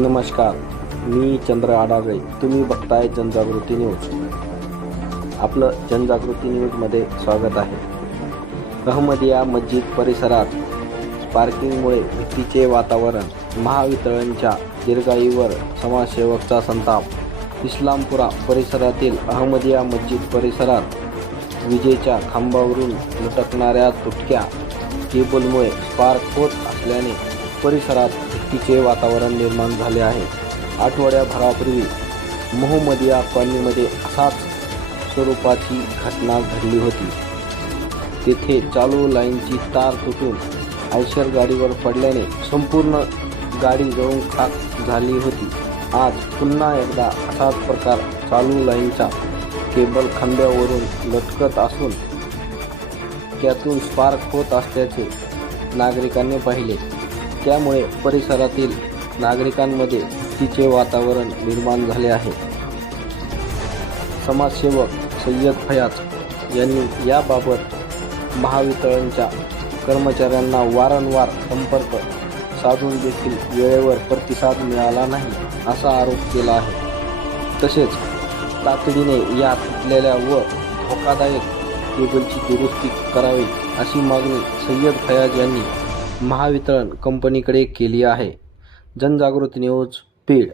नमस्कार, मी चंद्र आडागळे. तुम्ही बघताय जनजागृती न्यूज. आपलं जनजागृती न्यूजमध्ये स्वागत आहे. अहमदिया मस्जिद परिसरात स्पार्किंगमुळे भीतीचे वातावरण. महावितरणच्या दीर्घाईवर समाजसेवकचा संताप. इस्लामपुरा परिसरातील अहमदिया मस्जिद परिसरात विजेच्या खांबावरून लटकणाऱ्या तुटक्या केबलमुळे स्पार्क होत असल्याने परिसरात भीतीचे वातावरण निर्माण झाले आहे. आठवड्याभरापूर्वी मोहम्मदिया कॉलनीमध्ये असाच स्वरूपाची घटना घडली होती. तेथे चालू लाईनची तार तुटून आयशर गाडीवर पडल्याने संपूर्ण गाडी जळून खाक झाली होती. आज पुन्हा एकदा असाच प्रकार चालू लाईनच्या केबल खांब्यावरून लटकत असून त्यातून स्पार्क होत असल्याचे नागरिकांनी पाहिले. त्यामुळे परिसरातील नागरिकांमध्ये भीतीचे वातावरण निर्माण झाले आहे. समाजसेवक सय्यद फयाज यांनी याबाबत महावितरणच्या कर्मचाऱ्यांना वारंवार संपर्क साधून देखील वेळेवर प्रतिसाद मिळाला नाही असा आरोप केला आहे. तसेच तातडीने या तुटलेल्या व धोकादायक केबलची दुरुस्ती करावी अशी मागणी सय्यद फयाज यांनी महावितरण कंपनीकडे केली आहे. जनजागृती न्यूज, बीड.